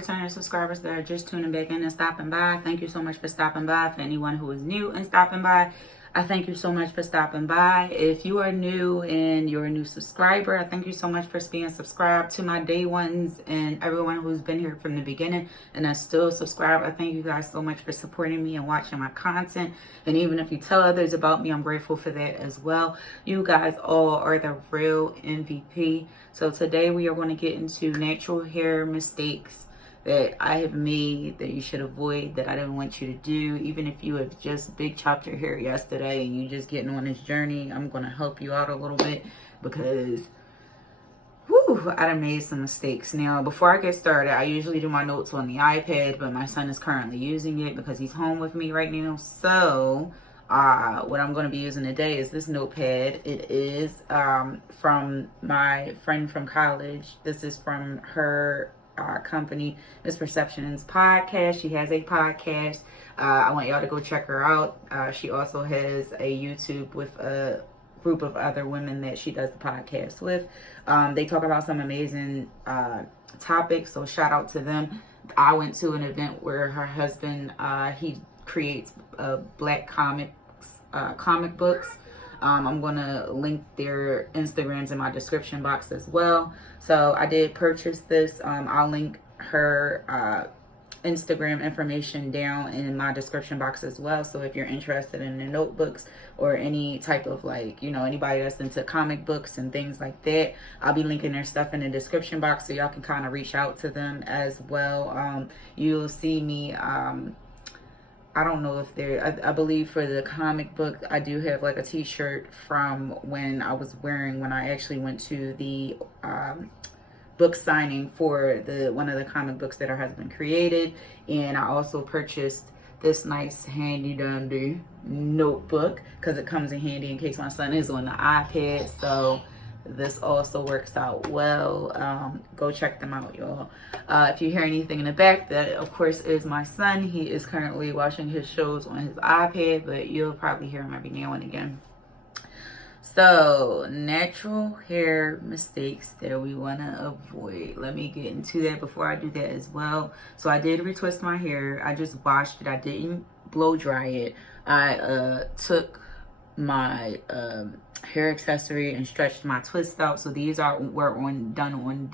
returning subscribers that are just tuning back in and stopping by, thank you so much for stopping by. For anyone who is new and stopping by, I thank you so much for stopping by. If you are new and you're a new subscriber, I thank you so much for being subscribed. To my day ones and everyone who's been here from the beginning and that's still subscribed, I thank you guys so much for supporting me and watching my content. And even if you tell others about me, I'm grateful for that as well. You guys all are the real MVP. So today we are going to get into natural hair mistakes that I have made that you should avoid, that I didn't want you to do. Even if you have just big chopped your hair yesterday and you just getting on this journey, I'm going to help you out a little bit because I done made some mistakes. Now, before I get started, I usually do my notes on the iPad, but my son is currently using it because he's home with me right now. So what I'm going to be using today is this notepad. It is from my friend from college. This is from her company, Miss Perception's podcast. She has a podcast. I want y'all to go check her out. She also has a YouTube with a group of other women that she does the podcast with. They talk about some amazing topics, so shout out to them. I went to an event where her husband, he creates black comic books. I'm going to link their Instagrams in my description box as well. So I did purchase this. I'll link her Instagram information down in my description box as well. So if you're interested in the notebooks or any type of anybody that's into comic books and things like that, I'll be linking their stuff in the description box so y'all can kind of reach out to them as well. You'll see me I don't know if I believe for the comic book, I do have like a t-shirt from when I actually went to the book signing for one of the comic books that her husband created. And I also purchased this nice handy dandy notebook because it comes in handy in case my son is on the iPad. So this also works out well. Go check them out, y'all. If you hear anything in the back, that of course is my son. He is currently watching his shows on his iPad, but you'll probably hear him every now and again. So, natural hair mistakes that we want to avoid. Let me get into that before I do that as well. So I did retwist my hair. I just washed it. I didn't blow dry it. I took my hair accessory and stretched my twist out. So these were done on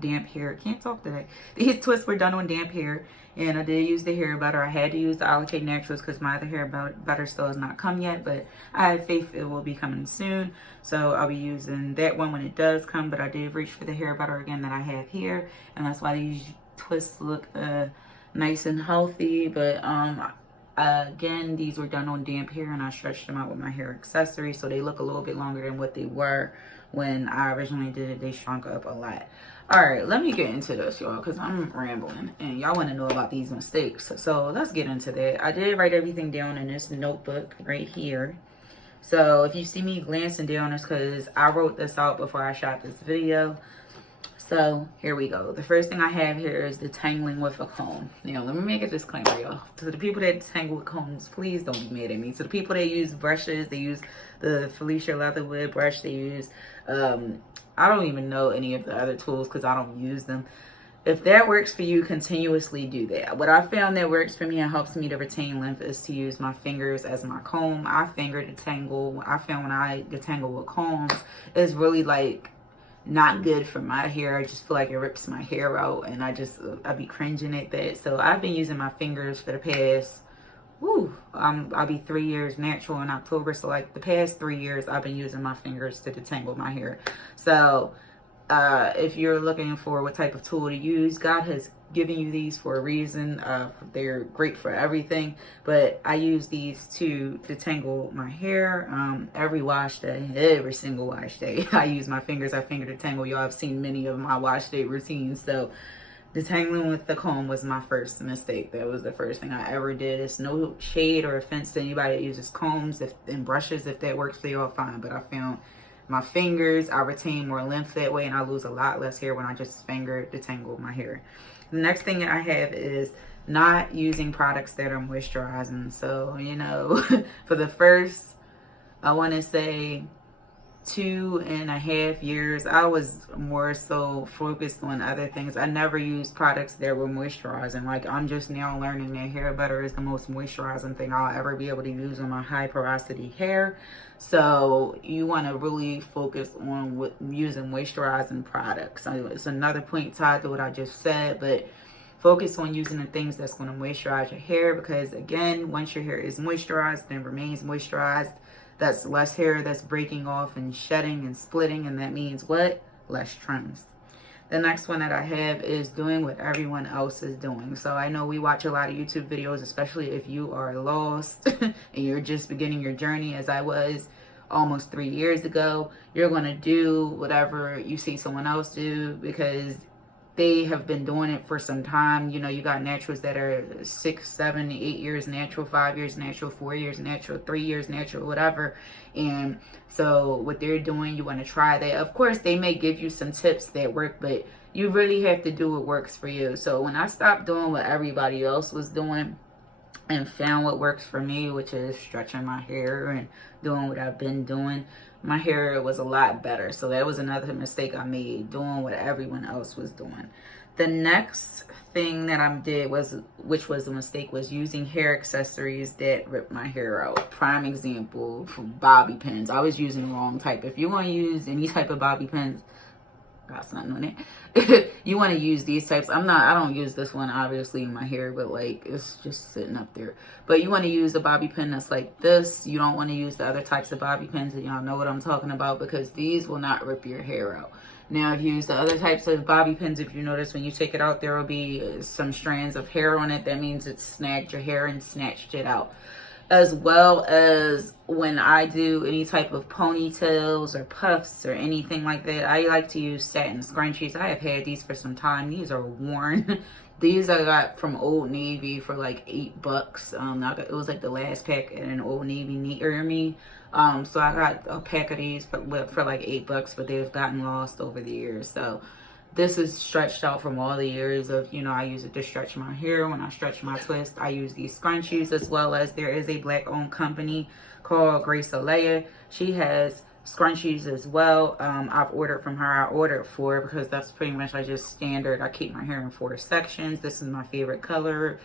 damp hair. Can't talk today. These twists were done on damp hair, and I did use the hair butter. I had to use the Elayae Naturals because my other hair butter still has not come yet, but I have faith it will be coming soon. So I'll be using that one when it does come. But I did reach for the hair butter again that I have here, and that's why these twists look nice and healthy. But again, these were done on damp hair, and I stretched them out with my hair accessory, so they look a little bit longer than what they were when I originally did it. They shrunk up a lot. All right, let me get into this, y'all, because I'm rambling, and y'all want to know about these mistakes. So let's get into that. I did write everything down in this notebook right here. So if you see me glancing down, it's because I wrote this out before I shot this video. So here we go. The first thing I have here is detangling with a comb. Now, let me make a disclaimer, y'all. To the people that detangle with combs, please don't be mad at me. To the people that use brushes, they use the Felicia Leatherwood brush. They use, I don't even know any of the other tools because I don't use them. If that works for you, continuously do that. What I found that works for me and helps me to retain length is to use my fingers as my comb. I finger detangle. I found when I detangle with combs, it's really like not good for my hair. I just feel like it rips my hair out, and I be cringing at that. So I've been using my fingers for the past I'll be 3 years natural in October, so like the past 3 years I've been using my fingers to detangle my hair. So if you're looking for what type of tool to use, God has given you these for a reason. They're great for everything, but I use these to detangle my hair every wash day, every single wash day. I use my fingers. I finger detangle. Y'all have seen many of my wash day routines. So detangling with the comb was my first mistake. That was the first thing I ever did. It's no shade or offense to anybody that uses combs and brushes. If that works for y'all, fine. But I found my fingers, I retain more length that way, and I lose a lot less hair when I just finger detangle my hair. The next thing I have is not using products that are moisturizing. So, for the first, I want to say 2.5 years, I was more so focused on other things. I never used products that were moisturizing. Like, I'm just now learning that hair butter is the most moisturizing thing I'll ever be able to use on my high porosity hair. So you want to really focus on using moisturizing products. So it's another point tied to what I just said, but focus on using the things that's going to moisturize your hair, because again, once your hair is moisturized and remains moisturized, that's less hair that's breaking off and shedding and splitting, and that means what? Less trims. The next one that I have is doing what everyone else is doing. So I know we watch a lot of YouTube videos, especially if you are lost and you're just beginning your journey, as I was almost 3 years ago. You're going to do whatever you see someone else do because they have been doing it for some time. You know, you got naturals that are 6, 7, 8 years natural, 5 years natural, 4 years natural, 3 years natural, whatever. And so what they're doing, you want to try that. Of course, they may give you some tips that work, but you really have to do what works for you. So when I stopped doing what everybody else was doing and found what works for me, which is stretching my hair and doing what I've been doing, my hair was a lot better. So that was another mistake I made, doing what everyone else was doing. The next thing that I did which was a mistake, was using hair accessories that ripped my hair out. Prime example, for bobby pins. I was using the wrong type. If you want to use any type of bobby pins, got something on it. You want to use these types. I don't use this one obviously in my hair, but like it's just sitting up there. But you want to use a bobby pin that's like this. You don't want to use the other types of bobby pins, and y'all know what I'm talking about, because these will not rip your hair out. Now, if you use the other types of bobby pins, if you notice when you take it out, there will be some strands of hair on it. That means it snagged your hair and snatched it out. As well as when I do any type of ponytails or puffs or anything like that, I like to use satin scrunchies. I have had these for some time. These are worn. These I got from Old Navy for like $8. It was like the last pack at an Old Navy near me. So I got a pack of these for like $8, but they've gotten lost over the years. So this is stretched out from all the years of, you know, I use it to stretch my hair. When I stretch my twist, I use these scrunchies, as well as there is a black owned company called Elayae. She has scrunchies as well. I've ordered from her. I ordered 4 because that's pretty much like just standard. I keep my hair in 4 sections. This is my favorite color,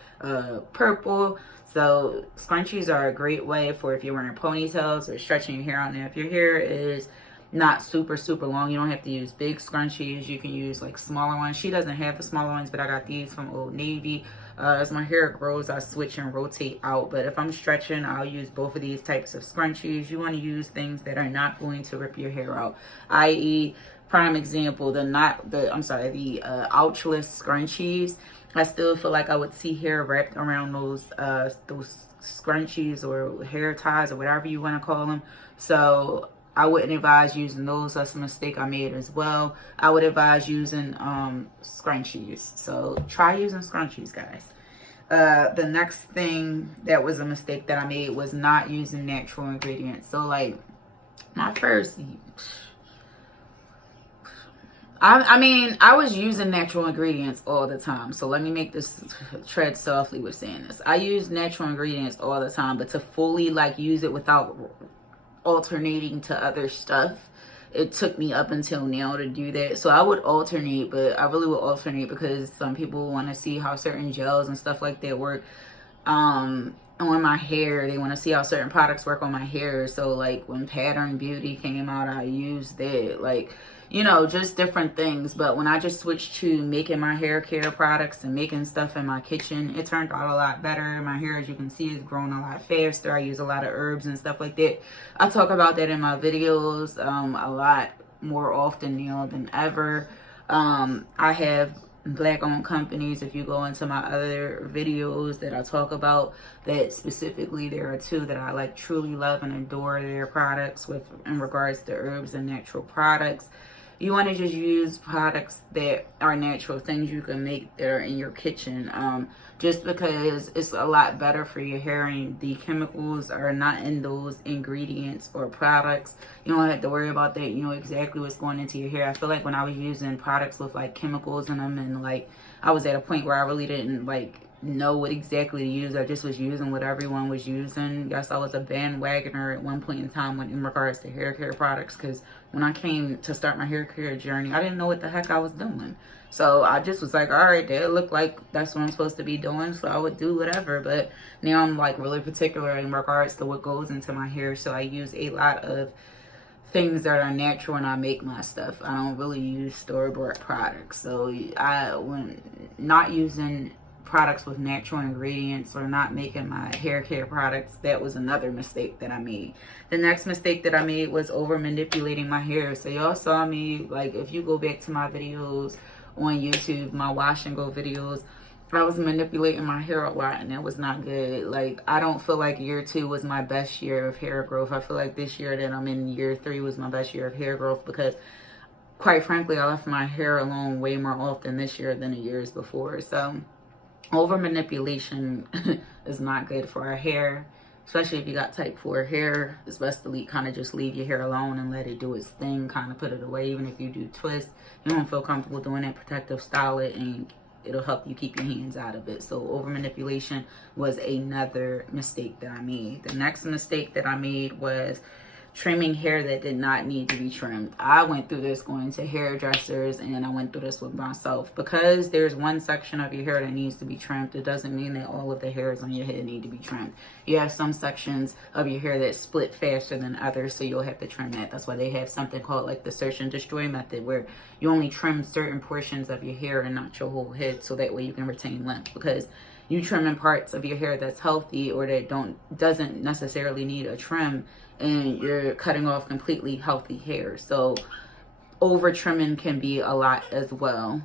purple. So scrunchies are a great way for if you're wearing ponytails or stretching your hair out. Now, if your hair is not super long, you don't have to use big scrunchies. You can use like smaller ones. She doesn't have the smaller ones, but I got these from Old Navy. As my hair grows, I switch and rotate out, but if I'm stretching, I'll use both of these types of scrunchies. You want to use things that are not going to rip your hair out, i.e. prime example, the ouchless scrunchies. I still feel like I would see hair wrapped around those scrunchies or hair ties or whatever you want to call them. So I wouldn't advise using those. That's a mistake I made as well. I would advise using scrunchies. So try using scrunchies, guys. The next thing that was a mistake that I made was not using natural ingredients. So like my first, I was using natural ingredients all the time. So let me make this tread softly with saying this. I use natural ingredients all the time, but to fully like use it without alternating to other stuff, it took me up until now to do that. So I would alternate, but I really would alternate because some people want to see how certain gels and stuff like that work on my hair. They want to see how certain products work on my hair. So like when Pattern Beauty came out, I used that. Like, you know, just different things. But when I just switched to making my hair care products and making stuff in my kitchen, it turned out a lot better. My hair, as you can see, is growing a lot faster. I use a lot of herbs and stuff like that. I talk about that in my videos a lot more often now than ever. I have black-owned companies. If you go into my other videos that I talk about that specifically, there are 2 that I like truly love and adore their products in regards to herbs and natural products. You want to just use products that are natural, things you can make that are in your kitchen, just because it's a lot better for your hair and the chemicals are not in those ingredients or products. You don't have to worry about that. You know exactly what's going into your hair. I feel like when I was using products with like chemicals in them, and like I was at a point where I really didn't like know what exactly to use. I just was using what everyone was using. Yes, I was a bandwagoner at one point in time when in regards to hair care products, because when I came to start my hair care journey, I didn't know what the heck I was doing. So I just was like, all right, that looked like that's what I'm supposed to be doing, so I would do whatever. But now I'm like really particular in regards to what goes into my hair, so I use a lot of things that are natural and I make my stuff. I don't really use store-bought products. So when not using products with natural ingredients or not making my hair care products, that was another mistake that I made. The next mistake that I made was over manipulating my hair. So y'all saw me, like, if you go back to my videos on YouTube, my wash and go videos, I was manipulating my hair a lot, and that was not good. Like, I don't feel like year 2 was my best year of hair growth. I feel like this year that I'm in, year 3, was my best year of hair growth, because quite frankly, I left my hair alone way more often this year than the years before. So over manipulation is not good for our hair, especially if you got type 4 hair. It's best to kind of just leave your hair alone and let it do its thing, kind of put it away. Even if you do twist, you don't feel comfortable doing that, protective style it, and it'll help you keep your hands out of it. So over manipulation was another mistake that I made. The next mistake that I made was trimming hair that did not need to be trimmed. I went through this going to hairdressers, and I went through this with myself. Because there's one section of your hair that needs to be trimmed, it doesn't mean that all of the hairs on your head need to be trimmed. You have some sections of your hair that split faster than others, so you'll have to trim that. That's why they have something called like the search and destroy method, where you only trim certain portions of your hair and not your whole head, so that way you can retain length. Because you trimming parts of your hair that's healthy or that doesn't necessarily need a trim, and you're cutting off completely healthy hair. So over trimming can be a lot as well.